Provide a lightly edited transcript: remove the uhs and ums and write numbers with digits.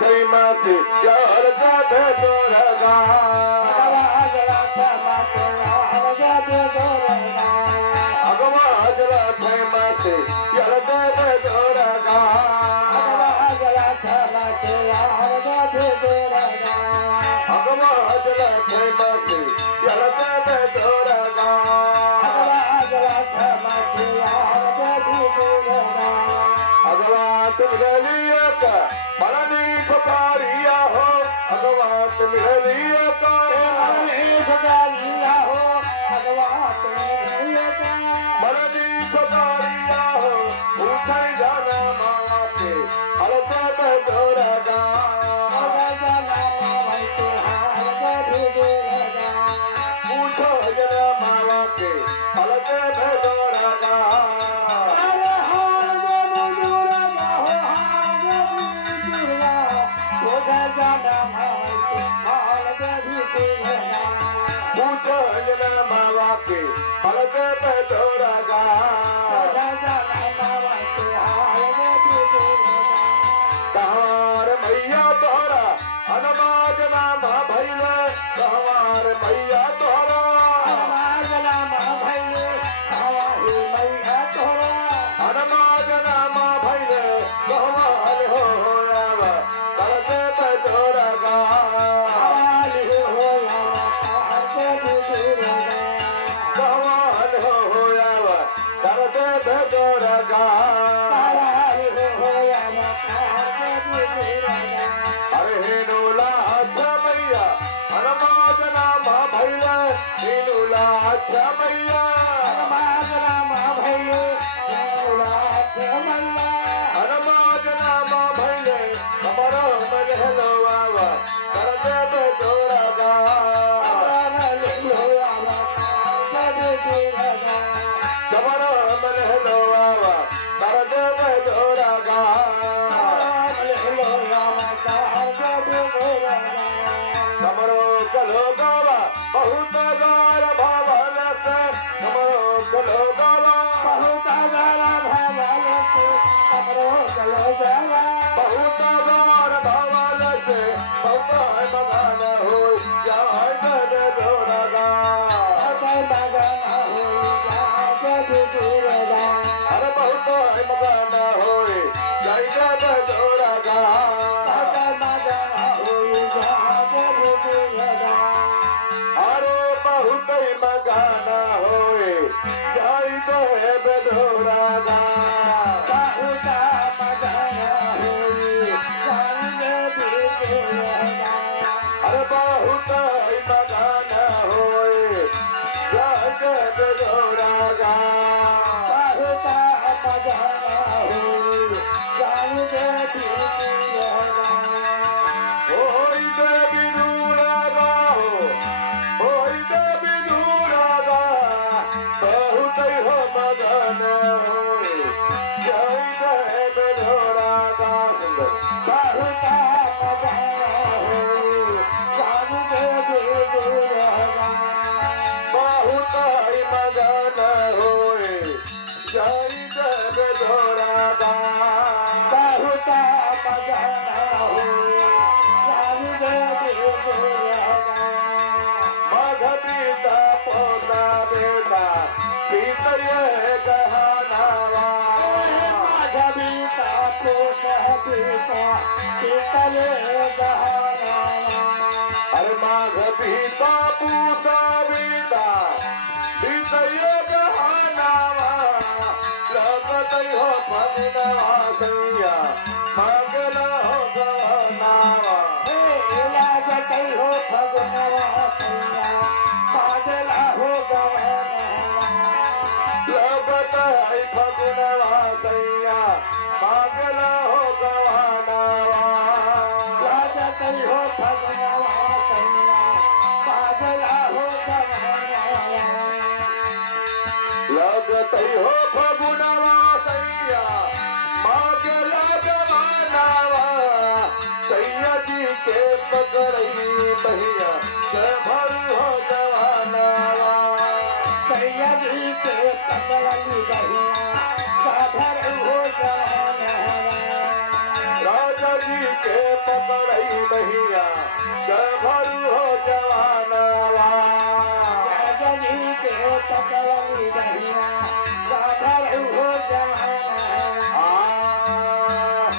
श्रीमती यार जाते दोरगा अगवाज रथे मते यार जाते दोरगा अगवाज रथे मते यार जाते दोरगा अगवाज रथे मते यार जाते दोरगा अगवाज रथे मते यार जाते दोरगा अगवा तुम गलिया का पुकारिया हो भगवान तुम्हें पुकारिया हो भगवान मरनी पुकारिया हो ऊपर जाना मावा के हल्का दोरगा पूछो जरा मावा के हल्के दोरगा कहार मैया तोहरा हनुमान नाम भैल कहार मैया तोहरा हनुमान नाम भैल मैया तोहरा हनुमान नाम भैल कहार हो करते दोरगा दोरगा अरे हेनुला अच्छा मैया हनुमान नाम भैल हेनुला अच्छा मैया हनुमान नाम भैल हनुमान नाम भैल हमारो महलो बाबा करते दोरगा हमारो महलो बाबा करते दोरगा हमरो गलो गावा बहुत गार भावल से हमरो गलो गावा बहुत गार भावल से हमरो गलो गावा बहुत गार भावल से बहुत मगन हो जाय गए दोरगा मगन हो जाय दोरगा अरे बहुत मगन हो जाय गए दोरगा मगाना होए जाई तो है बेदोरागा बहुता मगाना होए जाई बेदोरागा अरे बहुत मगाना होए जाई बेदोरागा बहुता मगाना होए जाई बेदोरागा ओई देवी दूरागा हो ओई देवी बहुत हो मगन होए जय जय बेदोरगा बहुत मगन होए जान बेदोरगा बहुत मगन होए जय जय बेदोरगा बहुत मगन होए जान बेदोरगा मघ पिता पोता बेटा पीतल गहनावा मघ पिता पोता बेटा पीतल गहनावा अरे माघ पिता पूता बेटा पीतल गहनावा लगत हो फगनवा सैया मगन हो गहनावा लगत हो फगनवा सैया पागला हो गहनावा लगत है फगनवा सैया पागला हो गहनावा लगत हो फगनवा सैया पागला हो गहनावा लगत हो फगनवा सैया पागला गहनावा सैया जी के पकड़ई बहिया जय भर हो गहनावा सैया जी के पकड़ई बहिया साधर हो गहनावा राजा जी के पकड़ई बहिया गभरू हो जवानवा राजा जी के पकड़ई बहिया गभरू हो जवानवा आ